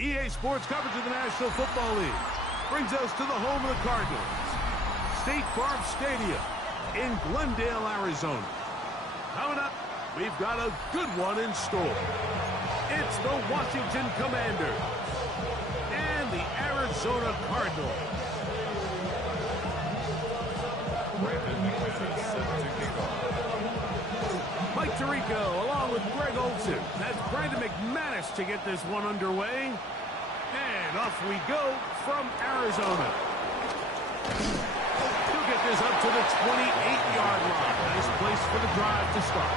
EA Sports coverage of the National Football League brings us to the home of the Cardinals, State Farm Stadium in Glendale, Arizona. Coming up, we've got a good one in store. It's the Washington Commanders and the Arizona Cardinals. Mike Tirico along with Greg Olson. That's Brandon McManus to get this one underway. And off we go from Arizona. He'll get this up to the 28-yard line. Nice place for the drive to start.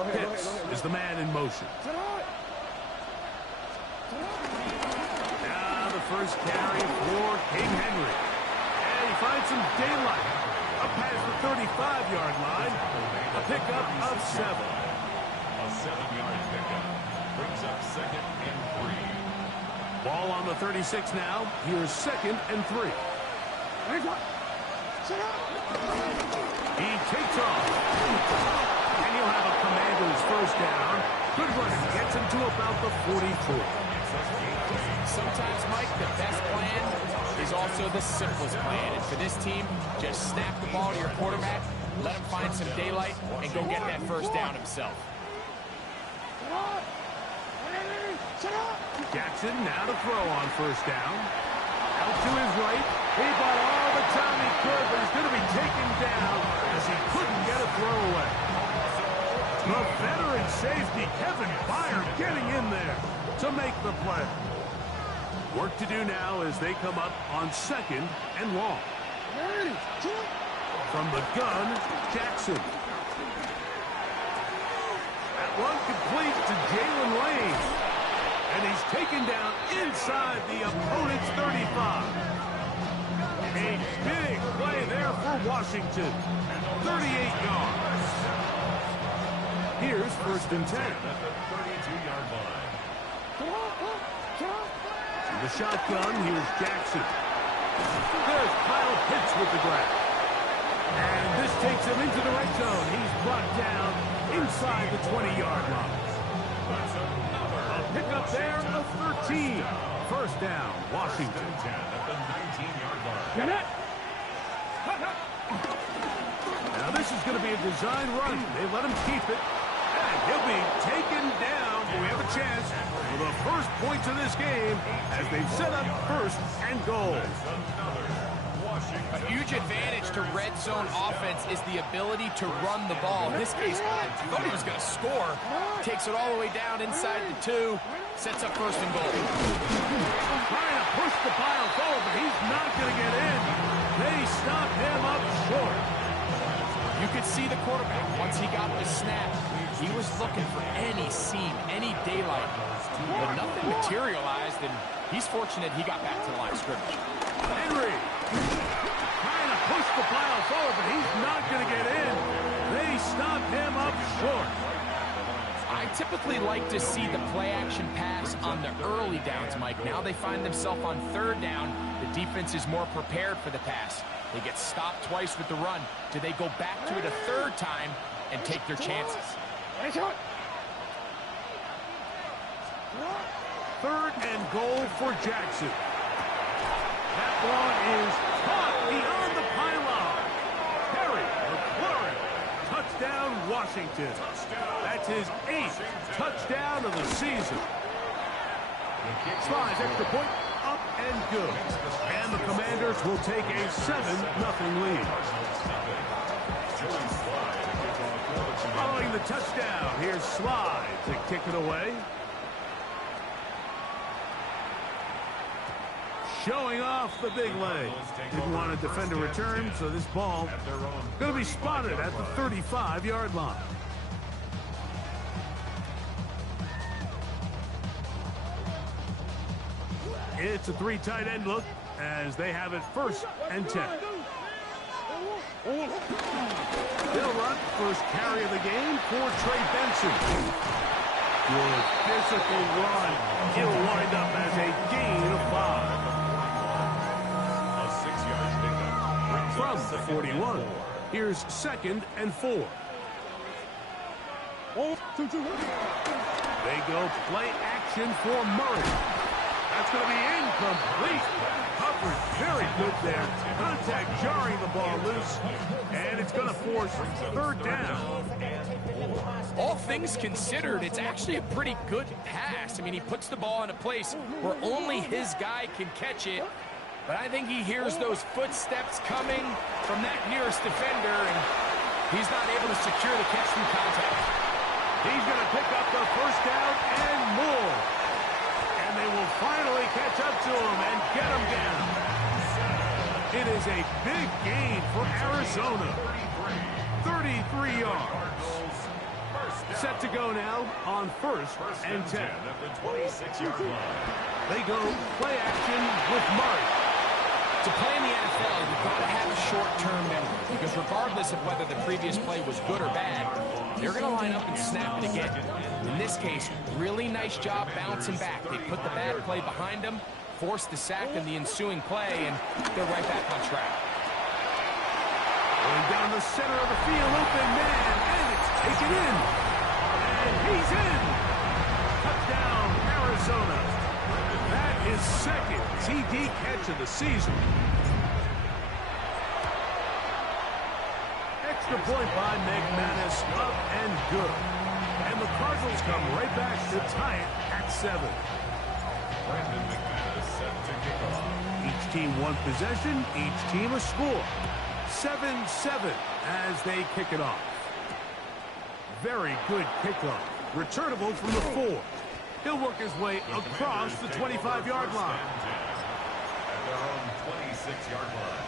Pitts is the man in motion. Now the first carry for King Henry. And he finds some daylight. Up past the 35-yard line. A pickup of 7. A 7-yard pickup brings up 2nd and 3. Ball on the 36 now. Here's 2nd and 3. He takes off. And he'll have a Commander's first down. Good running. Gets him to about the 44. Sometimes, Mike, the best plan is also the simplest plan. And for this team, just snap the ball to your quarterback, let him find some daylight, and go get that first down himself. Jackson now to throw on first down. Out to his right. He bought all the time he could, but he's going to be taken down as he couldn't get a throw away. The veteran safety, Kevin Byard, getting in there to make the play. Work to do now as they come up on 2nd and long. From the gun, Jackson. That one complete to Jalen Lane. And he's taken down inside the opponent's 35. A big play there for Washington. 38 yards. Here's 1st and 10. At the 32-yard line. To the shotgun, here's Jackson. There's Kyle Pitts with the grab. And this takes him into the red zone. He's brought down inside the 20-yard line. A pickup there of 13. First down, Washington. At the 19-yard line. Now this is going to be a design run. They let him keep it. And he'll be taken down. We have a chance for the first points of this game as they've set up 1st and goal. A huge advantage to red zone offense is the ability to run the ball. In this case, I thought he was going to score. Takes it all the way down inside the 2. Sets up 1st and goal. Trying to push the pile forward, but he's not going to get in. They stop him up short. You could see the quarterback, once he got the snap, he was looking for any seam, any daylight. But nothing materialized, and he's fortunate he got back to the line of scrimmage. Henry trying to push the pile forward, but he's not going to get in. They stop him up short. I typically like to see the play-action pass on the early downs, Mike. Now they find themselves on 3rd down. The defense is more prepared for the pass. They get stopped twice with the run. Do they go back to it a 3rd time and take their chances? 3rd and goal for Jackson. That one is caught beyond the pylon. Harry McLaurin. Touchdown, Washington. That's his 8th touchdown of the season. Slides extra point, up and good. And the Commanders will take a 7-0 lead. Following the touchdown, here's Slide to kick it away. Showing off the big leg. Didn't want to defend a return, so this ball going to be spotted at the 35-yard line. It's a 3 tight end look as they have it 1st and 10. They'll run first carry of the game for Trey Benson. Good physical run. It'll wind up as a gain of 5. A 6-yard pickup. From the 41, here's 2nd and 4. They go play action for Murray. That's going to be incomplete. Coverage very good there. Contact jarring the ball loose. And it's going to force 3rd down. All things considered, it's actually a pretty good pass. I mean, he puts the ball in a place where only his guy can catch it. But I think he hears those footsteps coming from that nearest defender, and he's not able to secure the catch through contact. He's going to pick up the 1st down and more. And they will finally catch up to him and get him down. It is a big gain for Arizona. 33 yards. Set to go now on 1st and 10. At the 26-yard line. They go play action with Murray. To play in the NFL, you've got to have a short-term memory, because regardless of whether the previous play was good or bad, they're going to line up and snap it again. In this case, really nice job bouncing back. They put the bad play behind them, forced the sack in the ensuing play, and they're right back on track. Going down the center of the field, open man, and it's taken in. And he's in. Touchdown, Arizona. That is 2nd TD catch of the season. Extra point by McManus, up and good. And the Cardinals come right back to tie it at 7. Brandon McManus set to kick off. Each team one possession, each team a score. 7-7 as they kick it off. Very good kickoff. Returnable from the 4. He'll work his way across the 25-yard line. At their own 26-yard line.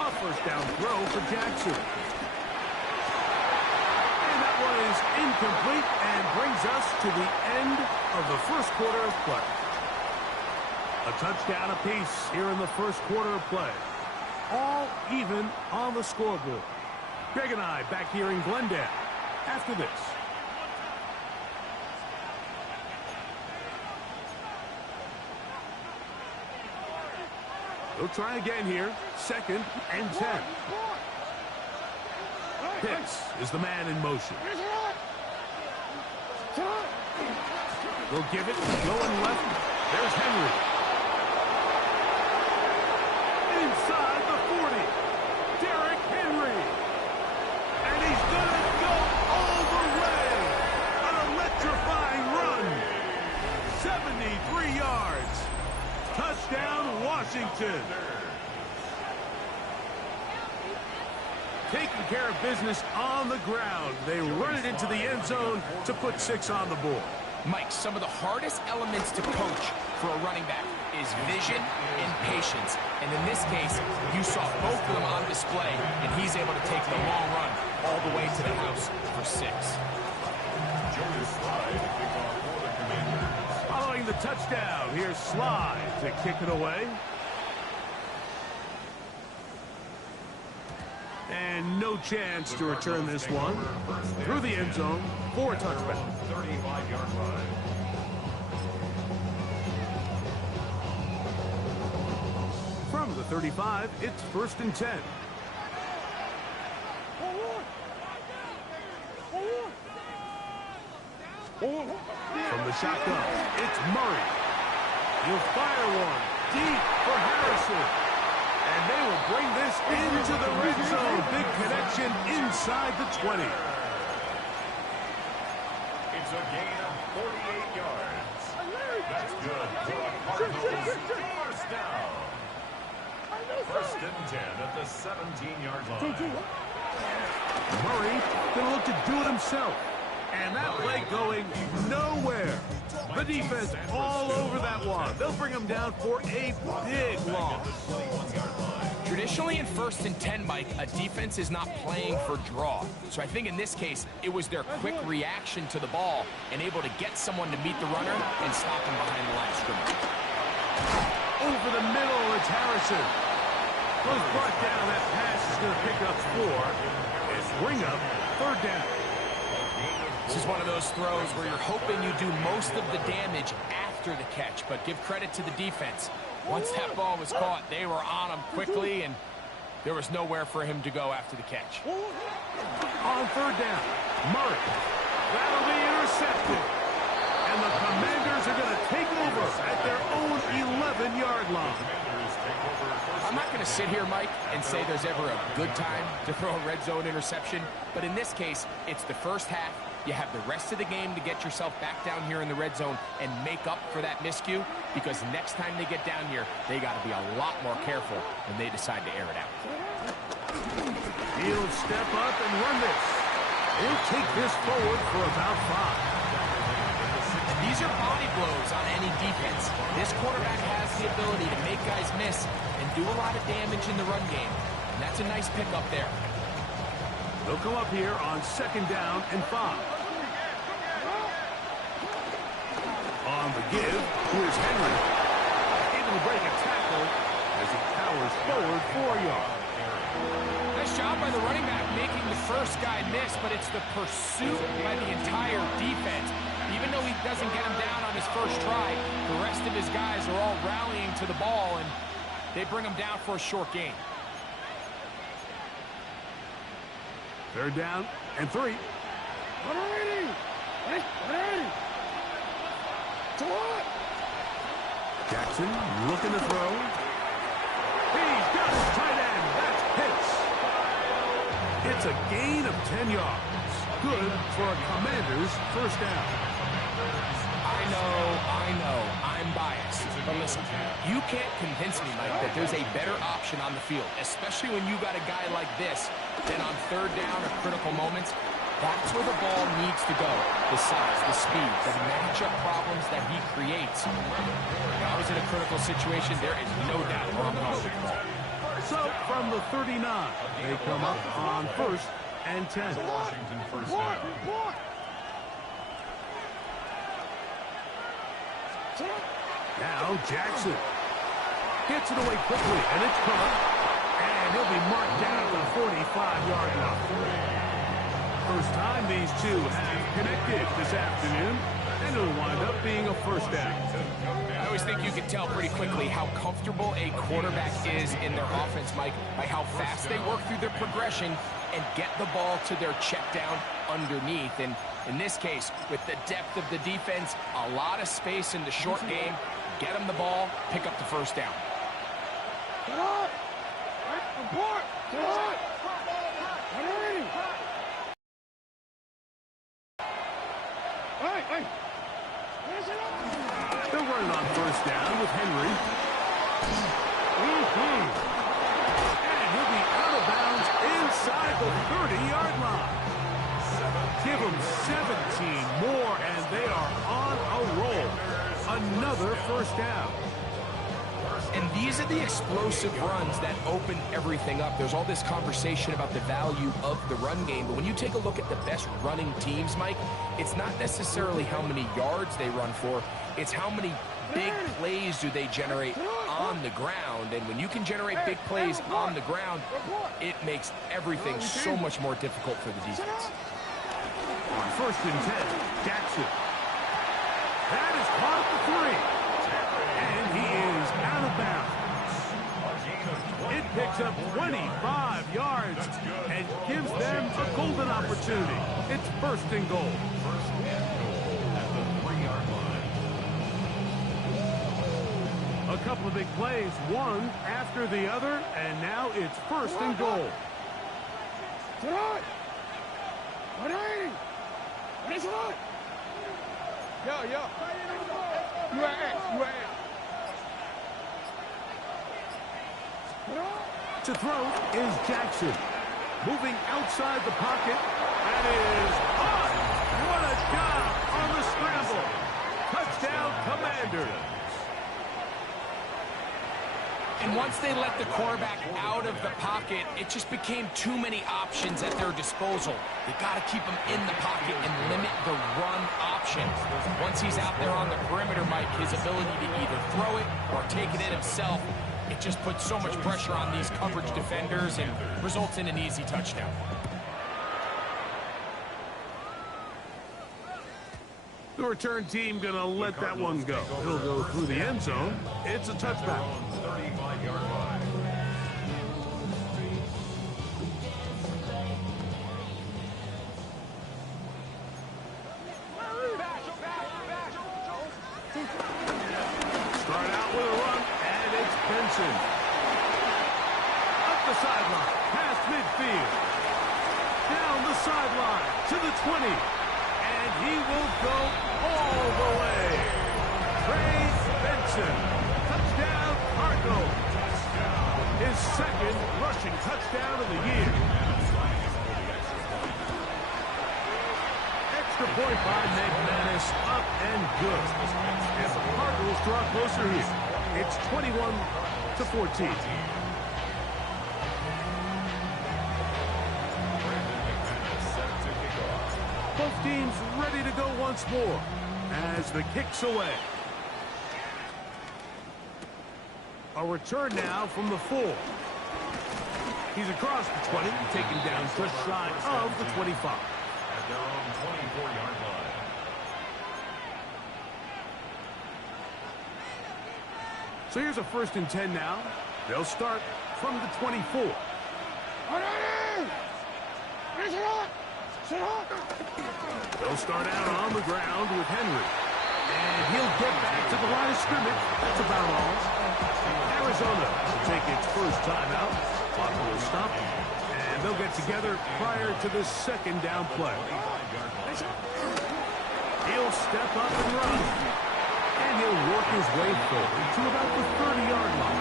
A 1st down throw for Jackson. And that one is incomplete and brings us to the end of the 1st quarter of play. A touchdown apiece here in the 1st quarter of play. All even on the scoreboard. Greg and I back here in Glendale after this. They'll try again here. 2nd and 10. Hicks is the man in motion. They'll give it, going left. There's Henry. Inside the 40. Derrick Henry. And he's going to go all the way. An electrifying run. 73 yards. Touchdown, Washington. Taking care of business on the ground. They run it into the end zone to put 6 on the board. Mike, some of the hardest elements to coach for a running back is vision and patience. And in this case, you saw both of them on display, and he's able to take the long run all the way to the house for 6. Following the touchdown, here's Slide to kick it away. And no chance to return this one. Through the end zone for a touchback. 35-yard line. From the 35, it's 1st and 10. From the shotgun, it's Murray. He'll fire one deep for Harrison. And they will bring this into the red zone. Big connection inside the 20. It's a gain of 48 yards. That's good for the Cardinals. 1st down. 1st and 10 at the 17-yard line. Murray going to look to do it himself. And that play going nowhere. The defense all over that one. They'll bring him down for a big loss. Traditionally in 1st and 10, Mike, a defense is not playing for draw. So I think in this case, it was their quick reaction to the ball and able to get someone to meet the runner and stop him behind the line of scrimmage. Over the middle, it's Harrison. Was brought down. That pass is going to pick up 4. It's bring up 3rd down. This is one of those throws where you're hoping you do most of the damage after the catch, but give credit to the defense. Once that ball was caught, they were on him quickly, and there was nowhere for him to go after the catch. On 3rd down, Murray. That'll be intercepted. And the Commanders are going to take over at their own 11-yard line. I'm not going to sit here, Mike, and say there's ever a good time to throw a red zone interception, but in this case, it's the first half. You have the rest of the game to get yourself back down here in the red zone and make up for that miscue, because next time they get down here, they got to be a lot more careful when they decide to air it out. He'll step up and run this. He'll take this forward for about 5. These are body blows on any defense. This quarterback has the ability to make guys miss and do a lot of damage in the run game. And that's a nice pickup there. They'll come up here on 2nd down and 5. On the give, here's Henry. Able to break a tackle as he powers forward 4 yards. Nice job by the running back making the first guy miss, but it's the pursuit by the entire defense. Even though he doesn't get him down on his first try, the rest of his guys are all rallying to the ball, and they bring him down for a short gain. 3rd down and 3. Jackson looking to throw. He's got his tight end. That's Pitts. It's a gain of 10 yards. Good for a Commander's 1st down. I know, I'm biased. But listen, you can't convince me, Mike, that there's a better option on the field, especially when you got a guy like this, than on 3rd down or critical moments. That's where the ball needs to go. The size, the speed, the matchup problems that he creates. If I was in a critical situation, there is no doubt where I'm going with the ball. So, from the 39, they come up on 1st and 10. Washington 1st down. Now Jackson gets it away quickly, and it's caught. And he'll be marked down at the 45-yard line. First time these two have connected this afternoon, and it'll wind up being a 1st down. I always think you can tell pretty quickly how comfortable a quarterback is in their offense, Mike, by how fast they work through their progression and get the ball to their check down underneath. And in this case, with the depth of the defense, a lot of space in the short game, get them the ball, pick up the 1st down. Get up! Report! Get up! They're running on 1st down with Henry. And he'll be out of bounds inside the 30-yard line. Give them 17 more, and they are on a roll. Another 1st down. And these are the explosive runs that open everything up. There's all this conversation about the value of the run game, but when you take a look at the best running teams, Mike, it's not necessarily how many yards they run for, it's how many big plays do they generate on the ground. And when you can generate big plays on the ground, it makes everything so much more difficult for the defense. On 1st and 10, Jackson. That is caught at the 3. And he is out of bounds. It picks up 25 yards and gives them a golden opportunity. It's 1st and goal. At the 3-yard line. A couple of big plays, one after the other, and now it's 1st and goal. To throw is Jackson. Moving outside the pocket. That is on. What a job on the scramble. Touchdown, Commanders. And once they let the quarterback out of the pocket, it just became too many options at their disposal. They got to keep him in the pocket and limit the run option. Once he's out there on the perimeter, Mike, his ability to either throw it or take it in himself, it just puts so much pressure on these coverage defenders and results in an easy touchdown. The return team gonna let that one go. It'll go through the end zone. It's a touchback. 35-yard line. Start out with a run, and it's Benson. Up the sideline, past midfield. Down the sideline to the 20. And he will go all the way. Trey Benson. Touchdown, Cardinals. His second rushing touchdown of the year. Extra point by McManus, up and good. And the Cardinals draw closer here. It's 21-14. Both teams ready to go once more as the kick's away. A return now from the 4. He's across the 20, taken down just shy of the 25. At their own 24-yard line. So here's a 1st and 10 now. They'll start from the 24. They'll start out on the ground with Henry. And he'll get back to the line of scrimmage. That's about all. Arizona will take its first timeout. Clock will stop. And they'll get together prior to the 2nd down play. He'll step up and run. And he'll work his way forward to about the 30-yard line.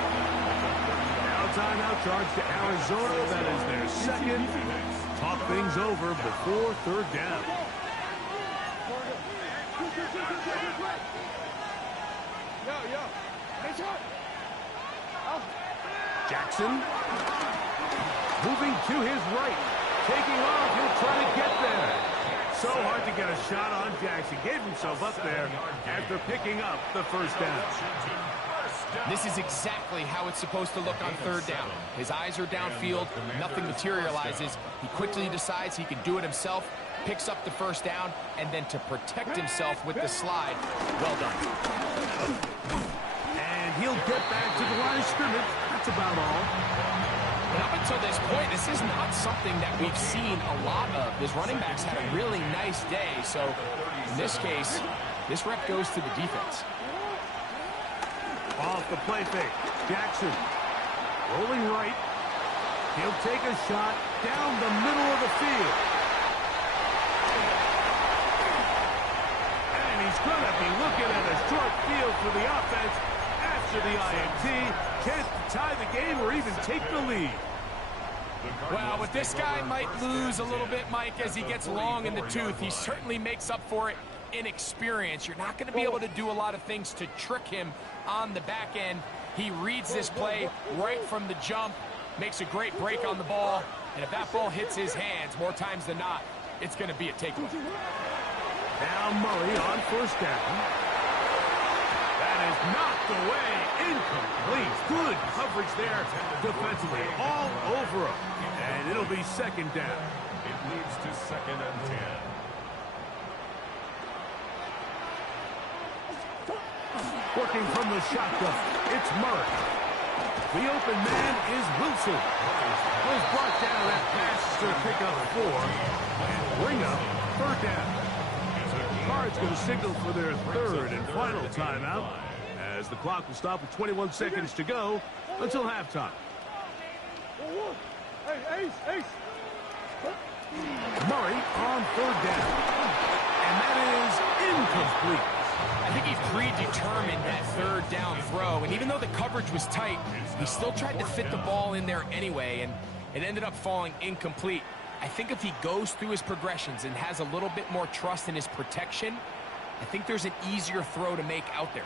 Now timeout charge to Arizona. That is their second. Talk things over before 3rd down. Jackson moving to his right. Taking off. He'll try to get there. So hard to get a shot on Jackson. Gave himself up there after picking up the 1st down. This is exactly how it's supposed to look on 3rd down. His eyes are downfield, nothing materializes. He quickly decides he can do it himself, picks up the 1st down, and then to protect himself with the slide, well done. And he'll get back to the line of scrimmage. That's about all. And up until this point, this is not something that we've seen a lot of. His running backs had a really nice day, so in this case, this rep goes to the defense. Off the play fake. Jackson rolling right. He'll take a shot down the middle of the field. And he's going to be looking at a short field for the offense after the INT. Chance to tie the game or even take the lead. Well, but this guy might lose a little bit, Mike, as he gets long in the tooth. He certainly makes up for it in experience. You're not going to be able to do a lot of things to trick him on the back end. He reads this play right from the jump, makes a great break on the ball, and if that ball hits his hands more times than not, it's going to be a takeaway. Now Murray on 1st down. That is knocked away. Incomplete. Good coverage there defensively. All over him. And it'll be 2nd down. It leads to 2nd and 10. Working from the shotgun, it's Murray. The open man is Wilson. Was brought down at pass to pick up 4 and bring up 3rd down. Cards going to signal for their 3rd and final timeout as the clock will stop with 21 seconds to go until halftime. Murray on 3rd down. And that is incomplete. I think he predetermined that 3rd down throw, and even though the coverage was tight, he still tried to fit the ball in there anyway, and it ended up falling incomplete. I think if he goes through his progressions and has a little bit more trust in his protection, I think there's an easier throw to make out there.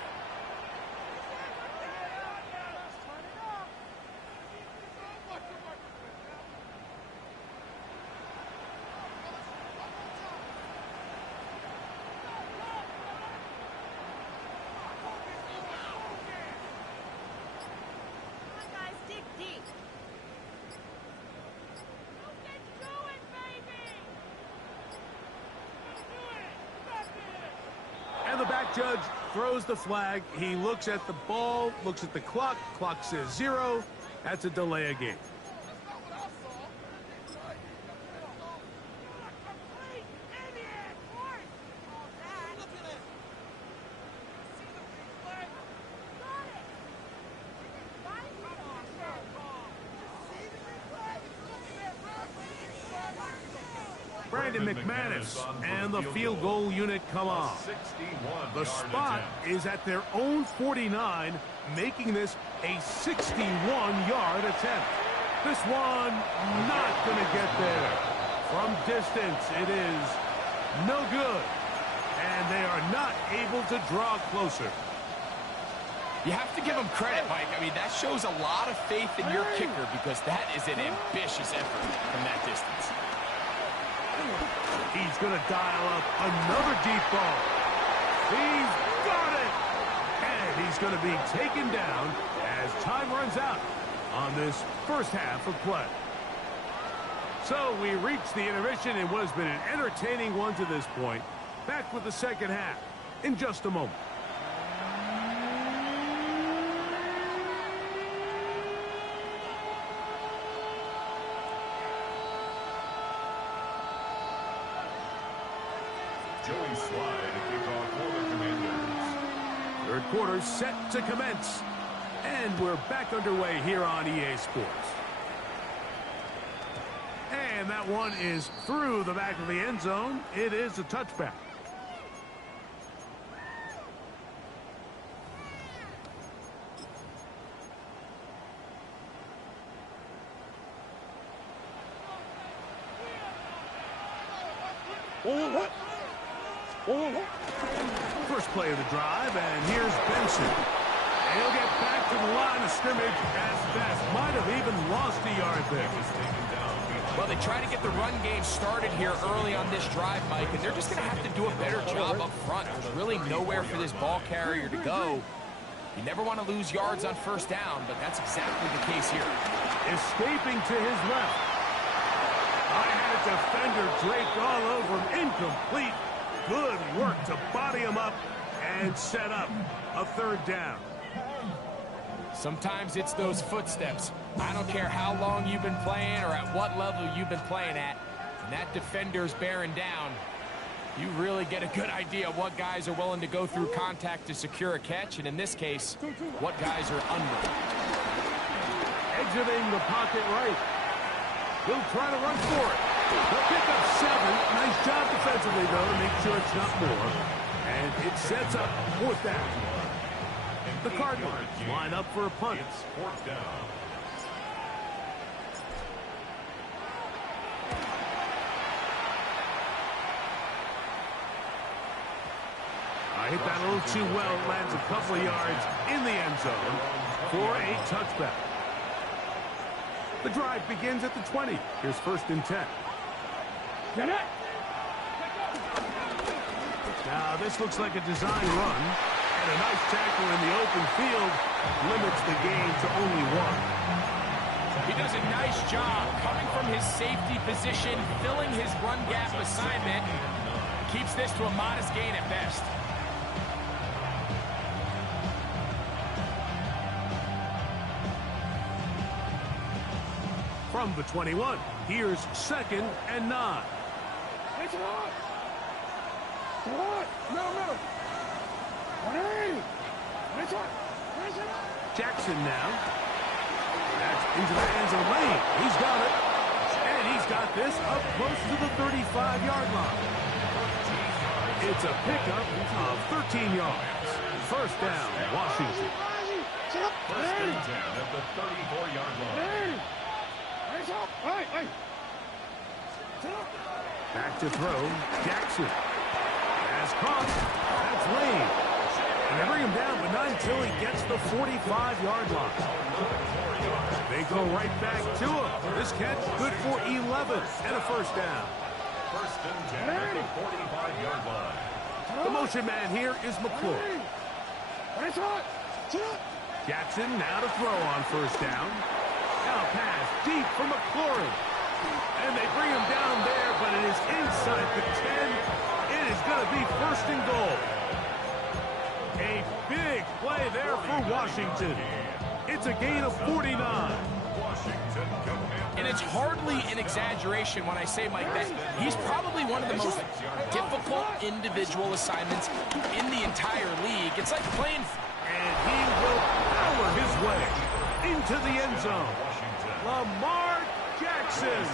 track judge throws the flag. He looks at the ball, looks at the clock. Clock says 0. That's a delay of game. McManus and the field goal unit come on. The spot is at their own 49, making this a 61-yard attempt. This one not going to get there. From distance, it is no good. And they are not able to draw closer. You have to give him credit, Mike. I mean, that shows a lot of faith in your kicker because that is an ambitious effort from that distance. He's going to dial up another deep ball. He's got it! And he's going to be taken down as time runs out on this first half of play. So we reach the intermission in what has been an entertaining one to this point. Back with the second half in just a moment. Joey Slide to kick off for the Commanders. Third quarter set to commence. And we're back underway here on EA Sports. And that one is through the back of the end zone. It is a touchback. First play of the drive, and here's Benson. And he'll get back to the line of scrimmage as fast. Might have even lost a yard there. Well, they try to get the run game started here early on this drive, Mike, and they're just going to have to do a better job up front. There's really nowhere for this ball carrier to go. You never want to lose yards on first down, but that's exactly the case here. Escaping to his left. I had a defender draped all over him. Incomplete. Good work to body him up and set up a third down. Sometimes it's those footsteps. I don't care how long you've been playing or at what level you've been playing at. When that defender's bearing down, you really get a good idea of what guys are willing to go through contact to secure a catch, and in this case, what guys are under. Exiting the pocket right. He'll try to run for it. They'll pick up 7. Nice job defensively, though, to make sure it's not more. And it sets up fourth down. The Cardinals line up for a punt. It's fourth down. I hit that a little too well. Lands a couple of yards in the end zone for a touchback. The drive begins at the 20. Here's first and 10. Get it! Now, this looks like a design run. And a nice tackle in the open field limits the gain to only 1. He does a nice job coming from his safety position, filling his run gap assignment. Keeps this to a modest gain at best. From the 21, here's second and 9. It's hot! What? No. 180! It's hot! Jackson now. That's into the hands of Lane. He's got it. And he's got this up close to the 35-yard line. It's a pickup of 13 yards. First down, Washington. First and 10 at the 34-yard line. Back to throw, Jackson. Has caught. That's Lane. And they bring him down, but not until he gets the 45-yard line. They go right back to him. This catch good for 11 and a first down. First and 10 at the 45-yard line. The motion man here is McClure. Jackson now to throw on first down. Now pass deep for McLaurin. And they bring him down there, but it is inside the 10. It is going to be first and goal. play there for Washington. It's a gain of 49. And it's hardly an exaggeration when I say, Mike, that he's probably one of the most difficult individual assignments in the entire league. It's like playing... And he will power his way into the end zone. Lamar Jackson.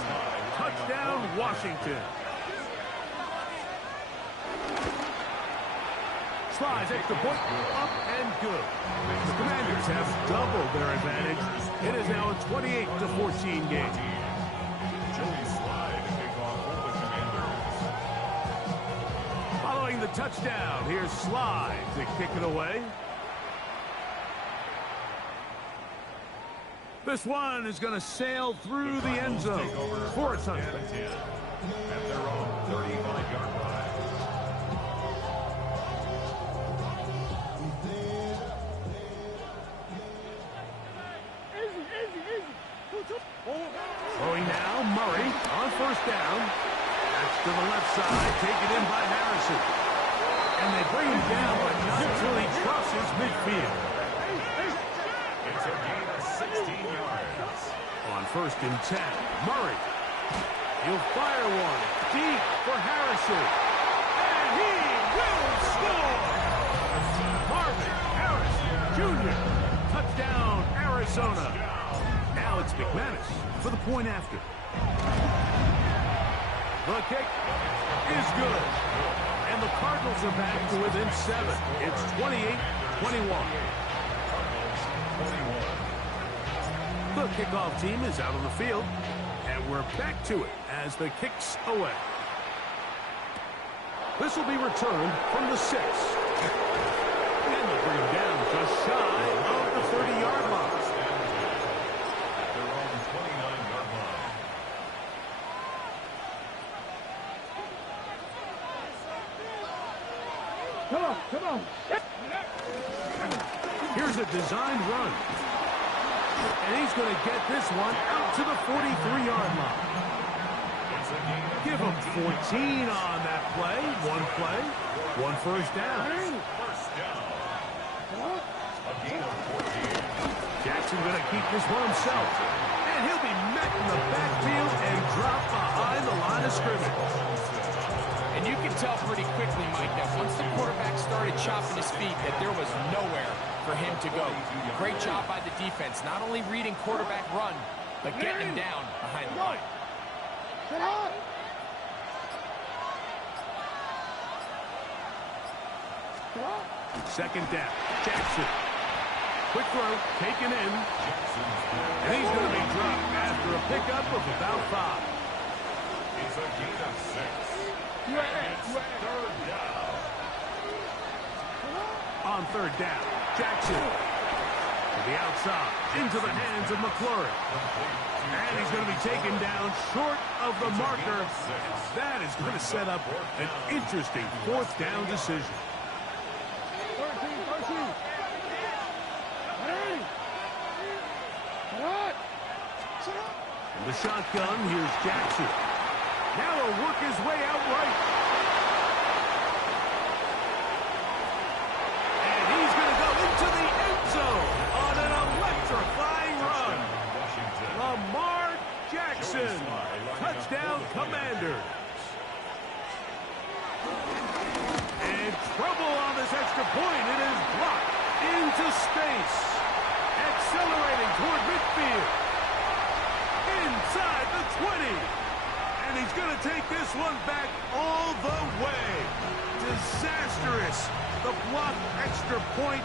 Touchdown, Washington. Slides extra point, up and good. The Commanders have doubled their advantage. It is now a 28-14 game. Following the touchdown, here's Slide to kick it away. This one is going to sail through the end zone for a touchdown. At their own 35-yard line. Throwing now, Murray on first down. That's to the left side, taken in by Harrison. And they bring him down, but not until he crosses midfield. It's a gain of 16 yards. On first and 10, Murray. He'll fire one deep for Harrison. And he will score! Marvin Harrison Jr. Touchdown, Arizona. Now it's McManus for the point after. The kick is good. And the Cardinals are back to within 7. It's 28-21. The kickoff team is out on the field. And we're back to it as the kick's away. This will be returned from the 6. And they'll bring him down just shy of the 30-yard line. Come on. Here's a designed run. And he's going to get this one out to the 43-yard line. Give him 14 on that play. One first down. Jackson going to keep this one himself. And he'll be met in the backfield and dropped behind the line of scrimmage. And you can tell pretty quickly, Mike, that once the quarterback started chopping his feet, that there was nowhere for him to go. Great job by the defense, not only reading quarterback run, but getting him down behind the line. Second down, Jackson. Quick throw, taken in. And he's going to be dropped after a pickup of about 5. It's a gain of 6. It's third down. On third down, Jackson. To the outside, into the hands of McLaurin. And he's going to be taken down short of the marker. That is going to set up an interesting fourth down decision. 13. In the shotgun, here's Jackson. Now he'll work his way out right. And he's going to go into the end zone on an electrifying run. Lamar Jackson. Touchdown, Commanders. And trouble on this extra point. It is blocked into space. Accelerating toward midfield. Inside the 20. And he's going to take this one back all the way. Disastrous. The blocked extra point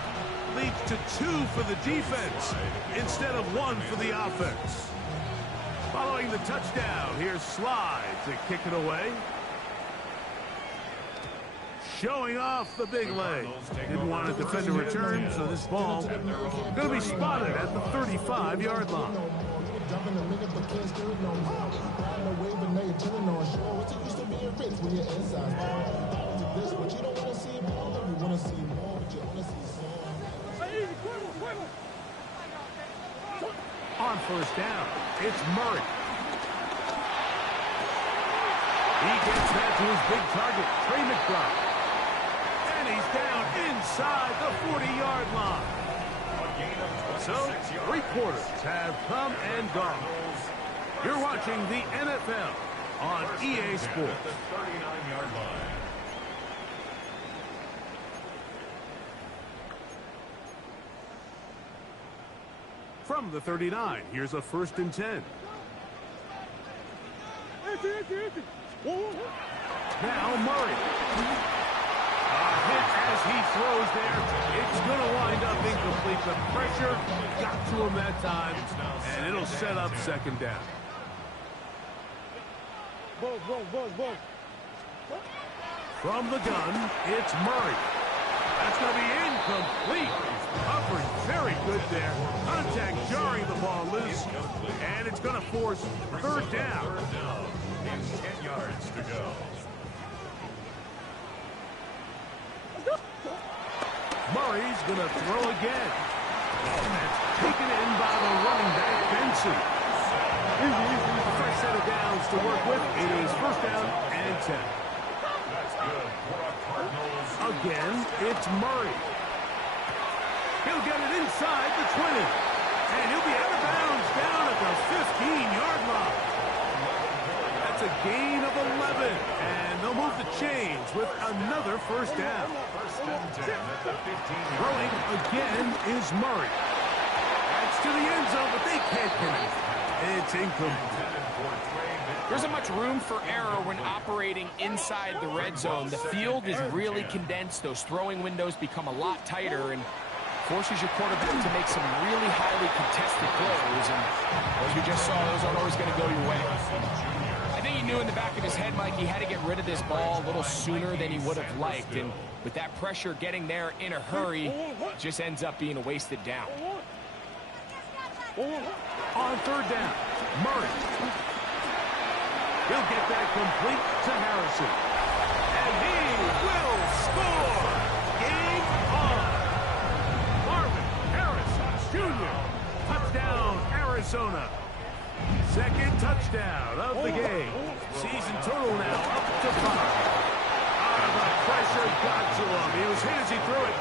leads to 2 for the defense instead of 1 for the offense. Following the touchdown, here's Slide to kick it away. Showing off the big leg. Didn't want to defend a return, so this ball going to be spotted at the 35-yard line. On first down, it's Murray. He gets that to his big target, Trey McBride. And he's down inside the 40-yard line. So, 3 quarters have come and gone. You're watching the NFL on EA Sports. The 39-yard line. From the 39, here's a 1st and 10. Now Murray. A hit as he throws there. It's going to wind up incomplete. The pressure got to him that time, and it'll set up 2nd down. From the gun, it's Murray. That's going to be incomplete. Humphrey, very good there. Contact jarring the ball loose, and it's going to force 3rd down. 10 yards to go. Murray's going to throw again. And that's taken in by the running back, Benson. A fresh set of downs to work with. It is 1st down and 10. That's good for a Cardinals. Again, it's Murray. He'll get it inside the 20. And he'll be out of bounds down at the 15-yard line. That's a gain of 11. And they'll move the chains with another 1st down. 1st and 10 at the 15-yard line. Throwing again is Murray. That's to the end zone, but they can't connect. It's incomplete. There isn't much room for error when operating inside the red zone. The field is really condensed. Those throwing windows become a lot tighter and forces your quarterback to make some really highly contested throws. And as we just saw, those aren't always going to go your way. I think he knew in the back of his head, Mike, he had to get rid of this ball a little sooner than he would have liked. And with that pressure getting there in a hurry, it just ends up being a wasted down. On 3rd down, Murray. He'll get that complete to Harrison. And he will score! Game on! Marvin Harrison Jr. Touchdown, Arizona. 2nd touchdown of the game. Season total now up to 5. The pressure got to him. He was hit as he threw it.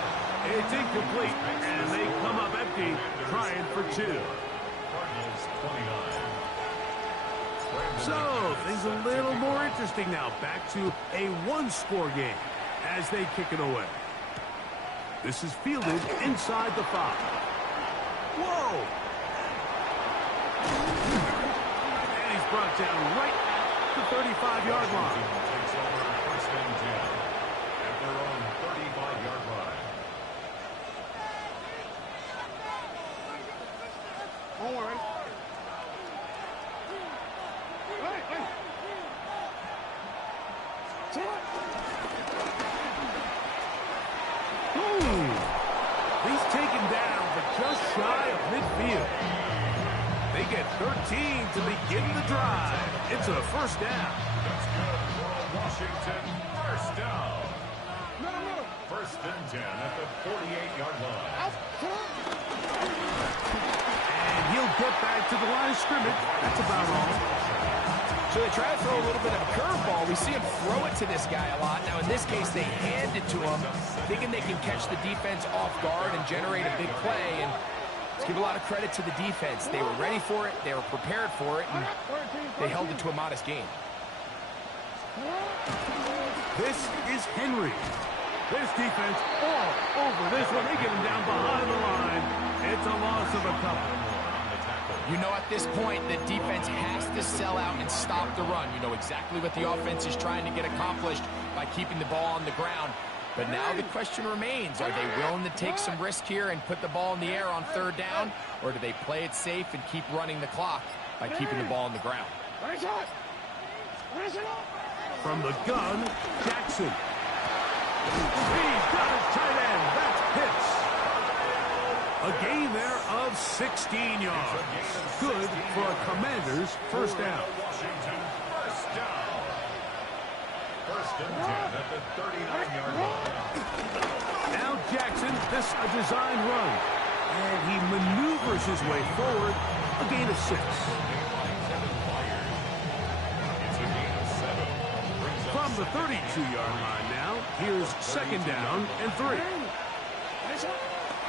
It's incomplete, and they come up empty, trying for 2. Cardinals 29. So, things a little more interesting now. Back to a 1-score game as they kick it away. This is fielded inside the 5. Whoa! And he's brought down right at the 35-yard line. Takes over 1st and 10 at their own 35-yard line. Don't worry. He's taken down, but just shy of midfield. They get 13 to begin the drive. It's a 1st down. That's good for Washington. 1st down. 1st and 10 at the 48-yard line. And he'll get back to the line of scrimmage. That's about all. So they try to throw a little bit of a curveball. We see him throw it to this guy a lot. Now, in this case, they hand it to him, thinking they can catch the defense off guard and generate a big play. And let's give a lot of credit to the defense. They were ready for it. They were prepared for it. And they held it to a modest gain. This is Henry. This defense all over this one. They get him down behind the line. It's a loss of a couple. You know at this point the defense has to sell out and stop the run. You know exactly what the offense is trying to get accomplished by keeping the ball on the ground. But now the question remains, are they willing to take some risk here and put the ball in the air on 3rd down? Or do they play it safe and keep running the clock by keeping the ball on the ground? From the gun, Jackson. He's got his tight end. That's Pitts. A gain there of 16 yards. Good for a Commanders 1st down. Washington 1st down. 1st and 10 at the 39-yard line. Now Jackson, this a design run. And he maneuvers his way forward. A gain of 6. It's a gain of 7. From From the 32-yard line now, here's second down and 3.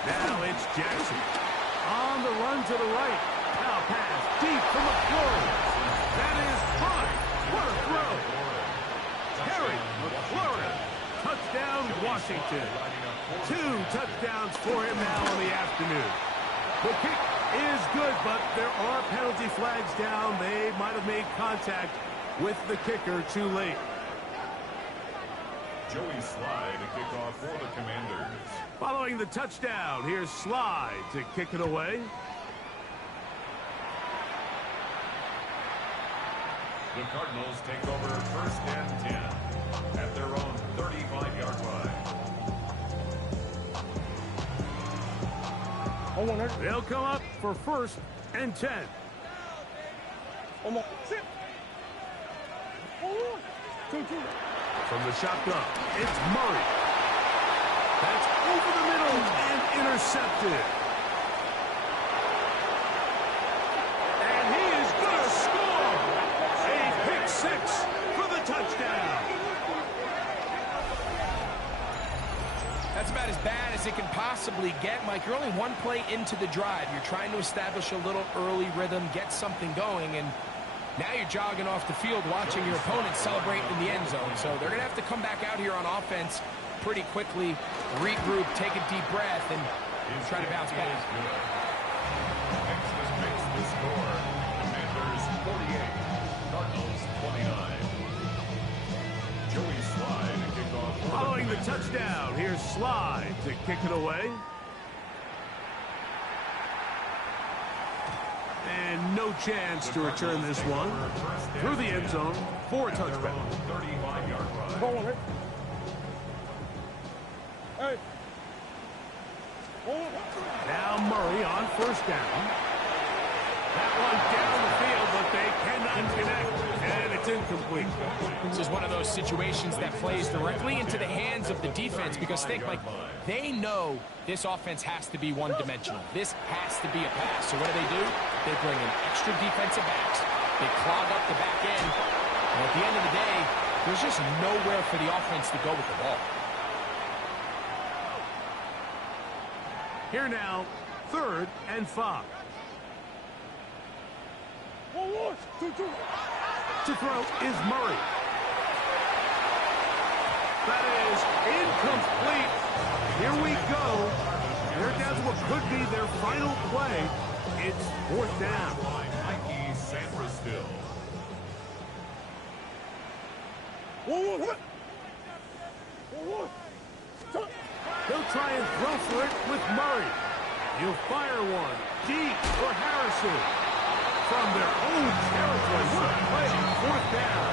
Now it's Jackson. On the run to the right. Now pass deep for McFlurry. That is high. What a throw. Harry McFlurry. Touchdown, Washington. 2 touchdowns for him now on the afternoon. The kick is good, but there are penalty flags down. They might have made contact with the kicker too late. Joey Slye to kick off for the Commanders. Following the touchdown, here's Slye to kick it away. The Cardinals take over first and 10 at their own 35-yard line. They'll come up for first and 10. From the shotgun, it's Murray. That's over the middle and intercepted. And he is going to score. A pick 6 for the touchdown. That's about as bad as it can possibly get, Mike. You're only one play into the drive. You're trying to establish a little early rhythm, get something going, and now you're jogging off the field watching your opponent celebrate in the end zone. So they're going to have to come back out here on offense pretty quickly, regroup, take a deep breath, and try to bounce back. Texas makes the score. Commanders 48, Cardinals 29. Joey Slye to kick off. Following the touchdown, here's Slye to kick it away. And no chance to return this one through the end zone for a touchback. 35-yard line. Now Murray on first down. That one down the field, but they cannot connect, and it's incomplete. This is one of those situations that plays directly into the hands of the defense because think, like, they know this offense has to be one-dimensional. This has to be a pass. So what do? They bring in extra defensive backs. They clog up the back end. And at the end of the day, there's just nowhere for the offense to go with the ball. Here now, 3rd and 5. To throw is Murray. That is incomplete. Here we go. They're down to what could be their final play. It's 4th down. Mikey Sanford-Still. They'll try and throw for it with Murray. He'll fire one deep for Harrison. From their own territory, what a play. 4th down.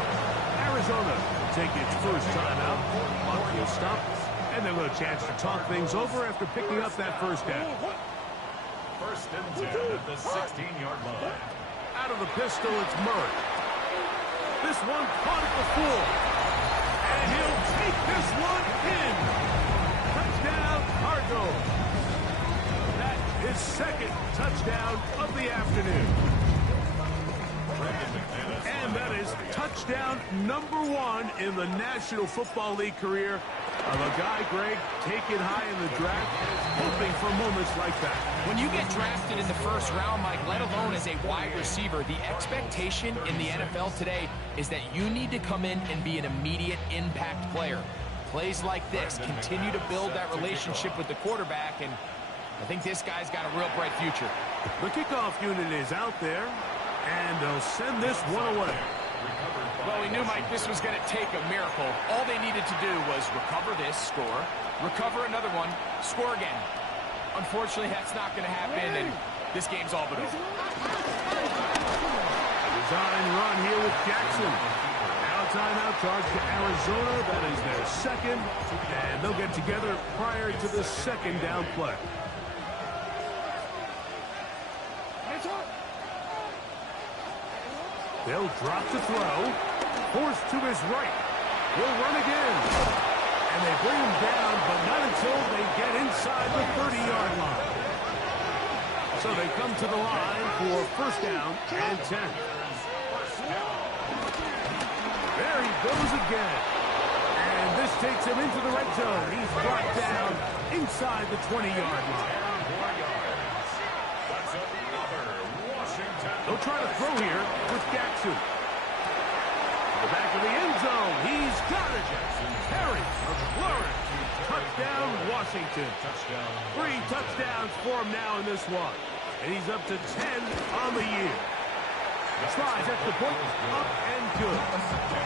Arizona will take its first timeout. Clock will stop, and they'll have a chance to talk things over after picking up that first down. First and 10 at the 16-yard line. Out of the pistol, it's Murray. This one caught at the 4. And he'll take this one in. Touchdown, Cardinals. That is 2nd touchdown of the afternoon. And that is touchdown number 1 in the National Football League career of a guy, Greg, taken high in the draft, hoping for moments like that. When you get drafted in the first round, Mike, let alone as a wide receiver, the expectation in the NFL today is that you need to come in and be an immediate impact player. Plays like this continue to build that relationship with the quarterback, and I think this guy's got a real bright future. The kickoff unit is out there, and they'll send this one away. Well, we knew, Mike, this was going to take a miracle. All they needed to do was recover this, score, recover another one, score again. Unfortunately, that's not going to happen, and this game's all but over. Design run here with Jackson. Now timeout charge to Arizona. That is their 2nd, and they'll get together prior to the 2nd down play. They'll drop to throw. Forced to his right. He'll run again. And they bring him down, but not until they get inside the 30-yard line. So they come to the line for first down and 10. There he goes again. And this takes him into the red zone. He's brought down inside the 20-yard line. That's another Washington. They'll try to throw here with Jackson. The back of the end zone. He's got it. Terry McLaurin. Touchdown, Washington. 3 touchdowns for him now in this one. And he's up to 10 on the year. Tries at the point, up and good.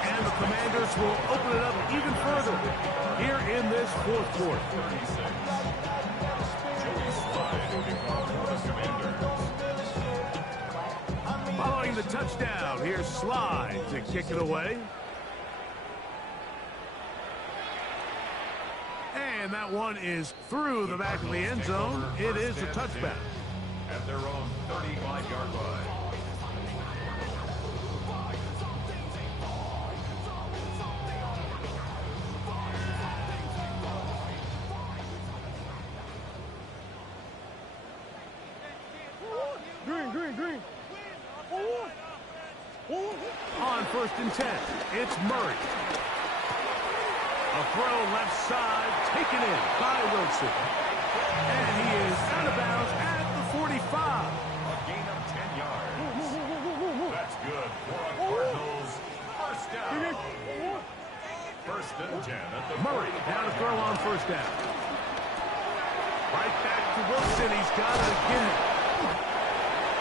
And the Commanders will open it up even further here in this fourth quarter. Following the touchdown, here's Slide to kick it away. And that one is through the back of the end zone. It is a touchback. At their own 35-yard line. Green. On 1st and 10, it's Murray. A throw left side, taken in by Wilson. And he is out of bounds at the 45. A gain of 10 yards. That's good for a Cardinals first down. 1st and 10 at the Murray down to throw on 1st down. Right back to Wilson. He's got it again.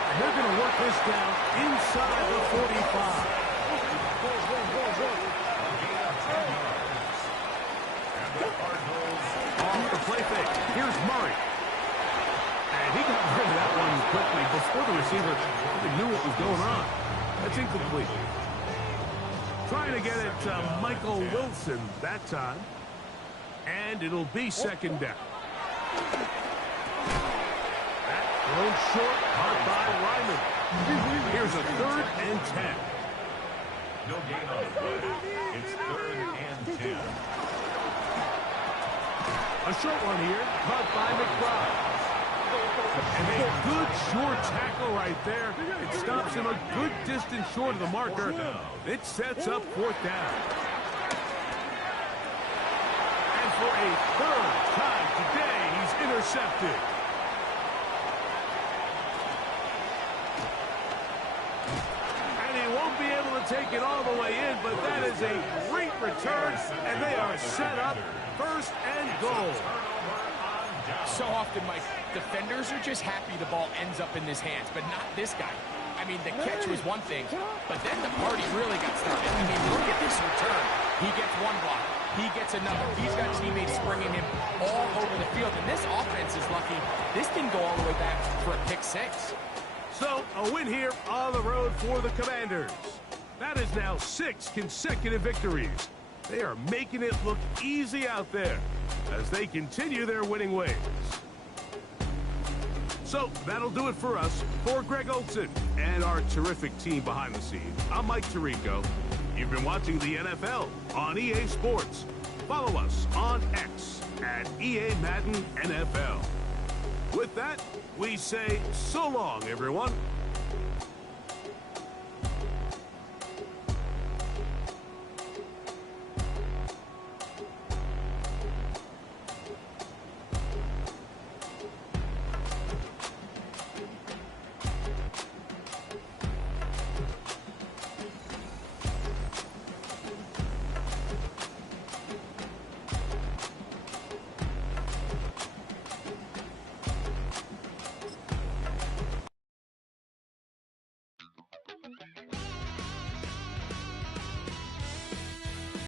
And they're going to work this down inside the 45. Off the play fake. Here's Murray. And he got rid of that one quickly before the receiver even knew what was going on. That's incomplete. Trying to get it to Michael Wilson that time. And it'll be 2nd down. That thrown short, caught by Ryman. Here's a 3rd and 10. No gain on the play. It's 3rd and 10. A short one here, caught by McBride. And a good short tackle right there. It stops him a good distance short of the marker. It sets up 4th down. And for a 3rd time today, he's intercepted. And he won't be able to take it all the way in, but that is a great return, and they are set up 1st and goal. So often, Mike, defenders are just happy the ball ends up in his hands, but not this guy. I mean, the catch was one thing, but then the party really got started. I mean, look at this return. He gets one block. He gets another. He's got teammates springing him all over the field, and this offense is lucky. This didn't go all the way back for a pick 6. So, a win here on the road for the Commanders. That is now 6 consecutive victories. They are making it look easy out there as they continue their winning ways. So, that'll do it for us. For Greg Olson and our terrific team behind the scenes, I'm Mike Tirico. You've been watching the NFL on EA Sports. Follow us on X at EA Madden NFL. With that, we say so long, everyone.